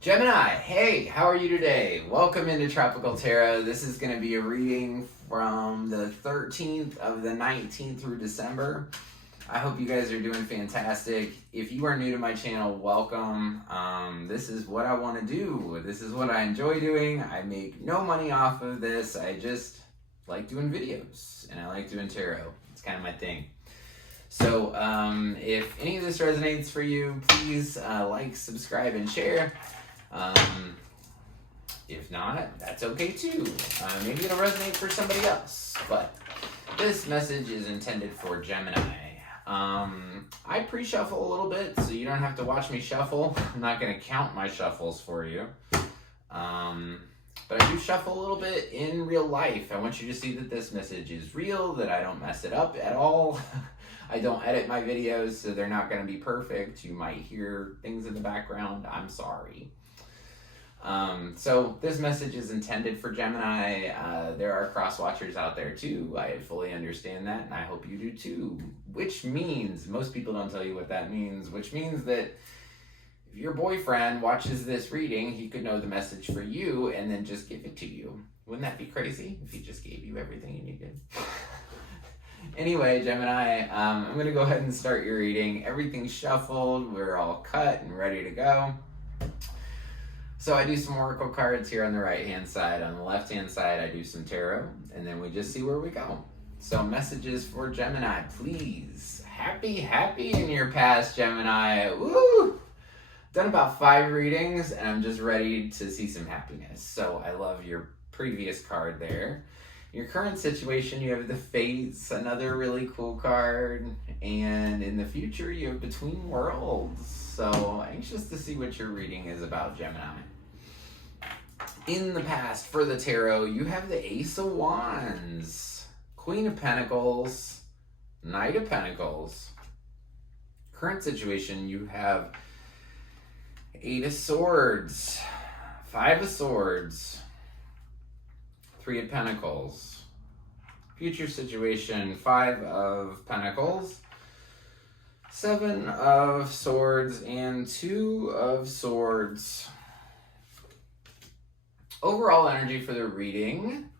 Gemini, hey, how are you today? Welcome into Tropical Tarot. This is going to be a reading from the 13th of the 19th through December. I hope you guys are doing fantastic. If you are new to my channel, welcome. This is what I want to do. This is what I enjoy doing. I make no money off of this. I just like doing videos and I like doing tarot. It's kind of my thing. So if any of this resonates for you, please like, subscribe, and share. If not, that's okay too. Maybe it'll resonate for somebody else. But this message is intended for Gemini. I pre-shuffle a little bit, so you don't have to watch me shuffle. I'm not going to count my shuffles for you. But I do shuffle a little bit in real life. I want you to see that this message is real, that I don't mess it up at all. I don't edit my videos, so they're not going to be perfect. You might hear things in the background. I'm sorry. So this message is intended for Gemini. There are cross-watchers out there too. I fully understand that, and I hope you do too. Which means, most people don't tell you what that means, which means that if your boyfriend watches this reading, he could know the message for you and then just give it to you. Wouldn't that be crazy if he just gave you everything you needed? Anyway, Gemini, I'm going to go ahead and start your reading. Everything's shuffled. We're all cut and ready to go. So I do some oracle cards here on the right-hand side. On the left-hand side, I do some tarot, and then we just see where we go. So messages for Gemini, please. Happy in your past, Gemini. Woo! Done about 5 readings, and I'm just ready to see some happiness. So I love your previous card there. Your current situation, you have the Fates, another really cool card. And in the future, you have Between Worlds. So anxious to see what your reading is about, Gemini. In the past, for the tarot, you have the Ace of Wands, Queen of Pentacles, Knight of Pentacles. Current situation, you have 8 of Swords, 5 of Swords, 3 of Pentacles. Future situation, 5 of Pentacles, 7 of Swords, and 2 of Swords. Overall energy for the reading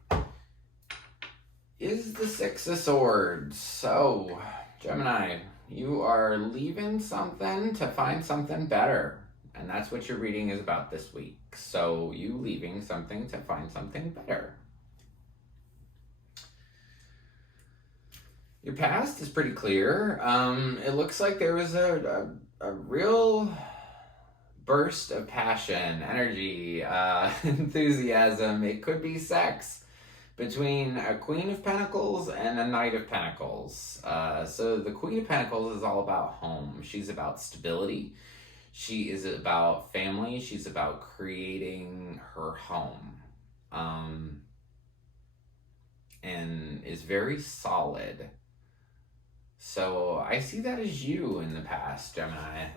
is the 6 of Swords. So, Gemini, you are leaving something to find something better. And that's what your reading is about this week. So, you leaving something to find something better. Your past is pretty clear. It looks like there was a real burst of passion, energy, enthusiasm. It could be sex between a Queen of Pentacles and a Knight of Pentacles. So the Queen of Pentacles is all about home. She's about stability. She is about family. She's about creating her home. And is very solid. So I see that as you in the past, Gemini.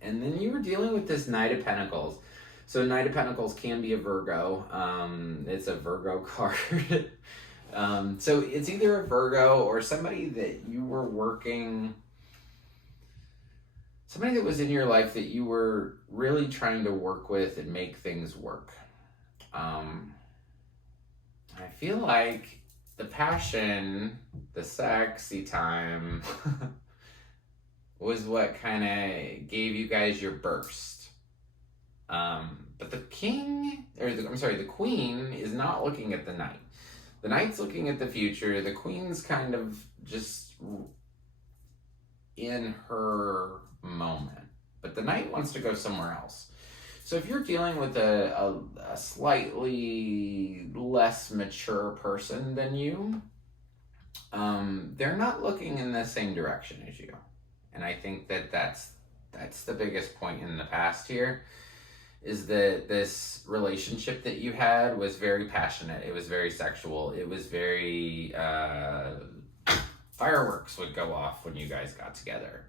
And then you were dealing with this Knight of Pentacles. So Knight of Pentacles can be a Virgo. It's a Virgo card. So it's either a Virgo or somebody that you were working, somebody that was in your life that you were really trying to work with and make things work. I feel like the passion, the sexy time was what kind of gave you guys your burst. But the Queen is not looking at the Knight. The Knight's looking at the future. The Queen's kind of just in her moment. But the Knight wants to go somewhere else. So if you're dealing with a slightly less mature person than you, they're not looking in the same direction as you. And I think that that's the biggest point in the past here, is that this relationship that you had was very passionate. It was very sexual. It was very, fireworks would go off when you guys got together.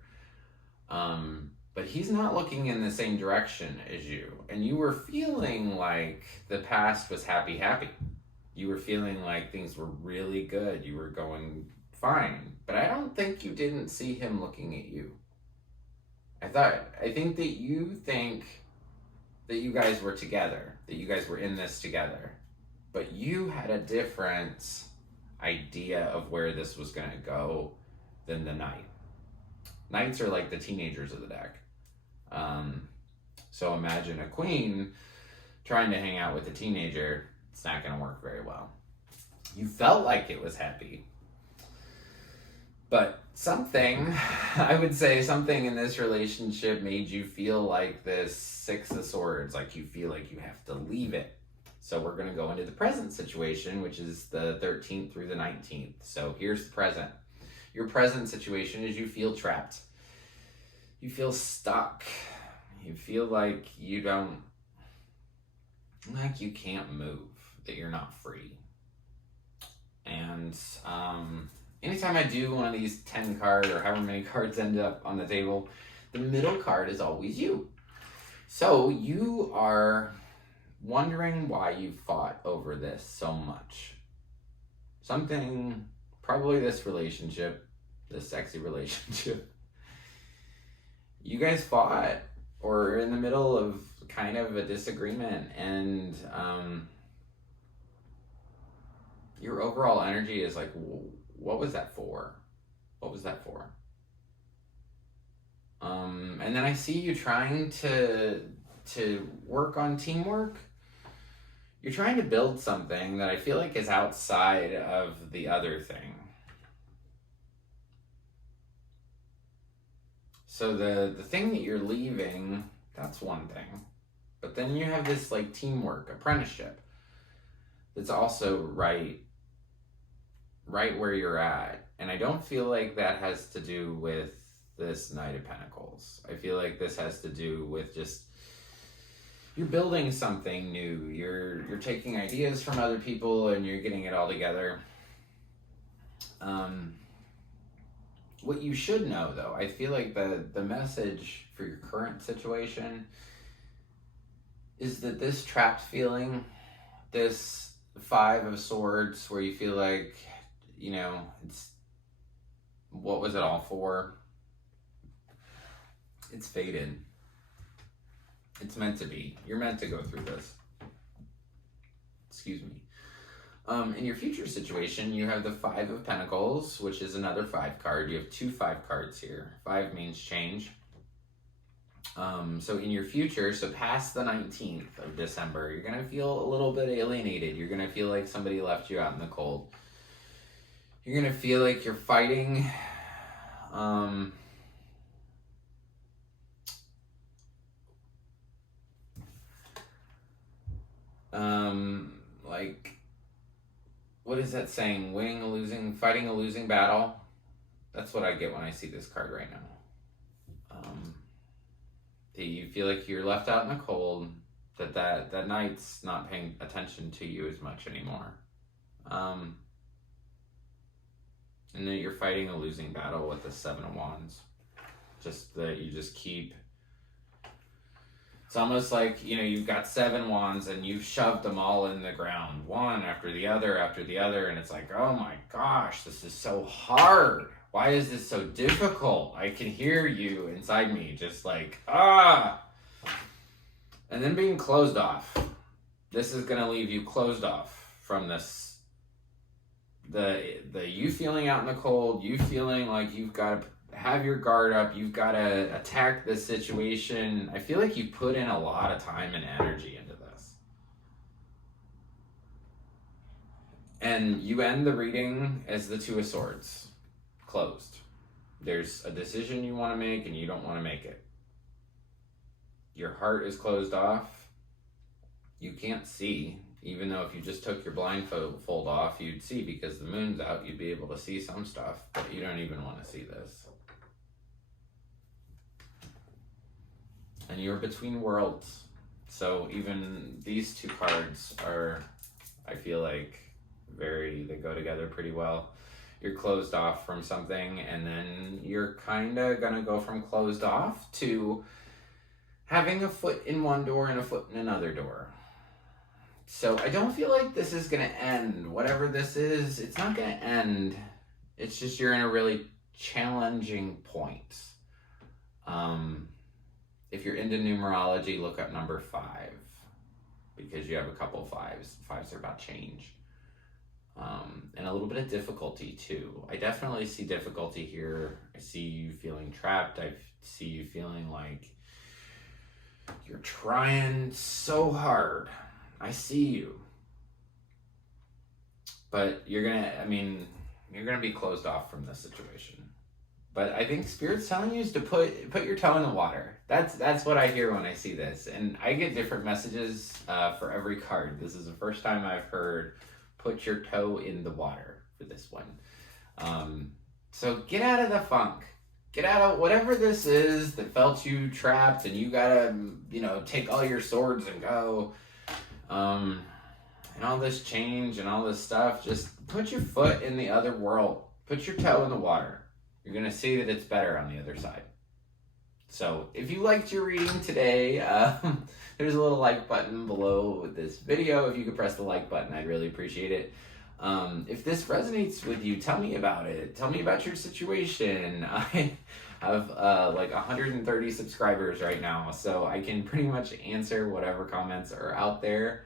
But he's not looking in the same direction as you. And you were feeling like the past was happy. You were feeling like things were really good. You were going fine. But I don't think you didn't see him looking at you. I think that you think that you guys were together, that you guys were in this together, but you had a different idea of where this was going to go than the knight. Knights are like the teenagers of the deck. So imagine a queen trying to hang out with a teenager. It's not going to work very well. You felt like it was happy, but something, I would say something in this relationship made you feel like this Six of Swords, like you feel like you have to leave it. So we're going to go into the present situation, which is the 13th through the 19th. So here's the present. Your present situation is you feel trapped. You feel stuck. You feel like you can't move, that you're not free. And anytime I do one of these 10 cards or however many cards end up on the table, the middle card is always you. So you are wondering why you fought over this so much. Something, probably this relationship, this sexy relationship. You guys fought or are in the middle of kind of a disagreement, and your overall energy is like, what was that for? What was that for? And then I see you trying to work on teamwork. You're trying to build something that I feel like is outside of the other thing. So the thing that you're leaving, that's one thing. But then you have this like teamwork, apprenticeship, that's also right where you're at. And I don't feel like that has to do with this Knight of Pentacles. I feel like this has to do with just, you're building something new. You're taking ideas from other people and you're getting it all together. What you should know, though, I feel like the message for your current situation is that this trapped feeling, this Five of Swords, where you feel like, you know, it's, what was it all for? It's faded. It's meant to be. You're meant to go through this. Excuse me. In your future situation, you have the Five of Pentacles, which is another 5 card. You have 2 5 cards here. 5 means change. So in your future, so past the 19th of December, you're going to feel a little bit alienated. You're going to feel like somebody left you out in the cold. You're going to feel like you're fighting. Like, what is that saying? Fighting a losing battle. That's what I get when I see this card right now. You feel like you're left out in the cold, that knight's not paying attention to you as much anymore. And then you're fighting a losing battle with the 7 of Wands. Just that you just keep, it's almost like, you know, you've got 7 wands and you've shoved them all in the ground, one after the other, and it's like, oh my gosh, this is so hard. Why is this so difficult? I can hear you inside me, just like, ah! And then being closed off. This is going to leave you closed off from this. The you feeling out in the cold, you feeling like you've got to have your guard up, you've got to attack this situation. I feel like you put in a lot of time and energy into this. And you end the reading as the 2 of Swords. Closed. There's a decision you want to make and you don't want to make it. Your heart is closed off. You can't see, even though if you just took your blindfold off, you'd see, because the moon's out, you'd be able to see some stuff, but you don't even want to see this. And you're between worlds. So even these 2 cards are, I feel like, they go together pretty well. You're closed off from something, and then you're kind of going to go from closed off to having a foot in one door and a foot in another door. So I don't feel like this is going to end. Whatever this is, it's not going to end. It's just you're in a really challenging point. If you're into numerology, look up number 5, because you have a couple fives. Fives are about change. And a little bit of difficulty too. I definitely see difficulty here. I see you feeling trapped. I see you feeling like you're trying so hard. I see you. But you're gonna be closed off from this situation. But I think Spirit's telling you is to put your toe in the water. That's what I hear when I see this. And I get different messages for every card. This is the first time I've heard put your toe in the water for this one. So get out of the funk. Get out of whatever this is that felt you trapped and you gotta, take all your swords and go. And all this change and all this stuff. Just put your foot in the other world. Put your toe in the water. You're going to see that it's better on the other side. So if you liked your reading today, there's a little like button below this video. If you could press the like button, I'd really appreciate it. If this resonates with you, tell me about it. Tell me about your situation. I have like 130 subscribers right now, so I can pretty much answer whatever comments are out there.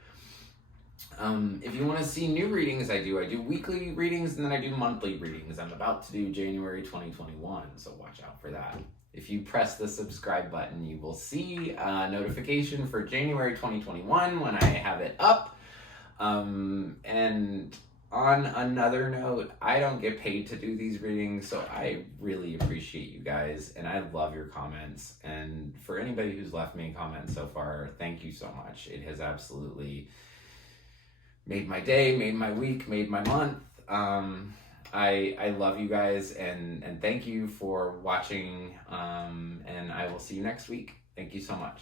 If you want to see new readings, I do weekly readings and then I do monthly readings. I'm about to do January 2021, so watch out for that. If you press the subscribe button, you will see a notification for January 2021 when I have it up. And on another note, I don't get paid to do these readings, so I really appreciate you guys, and I love your comments. And for anybody who's left me a comment so far, thank you so much. It has absolutely made my day, made my week, made my month. I love you guys, and thank you for watching, and I will see you next week. Thank you so much.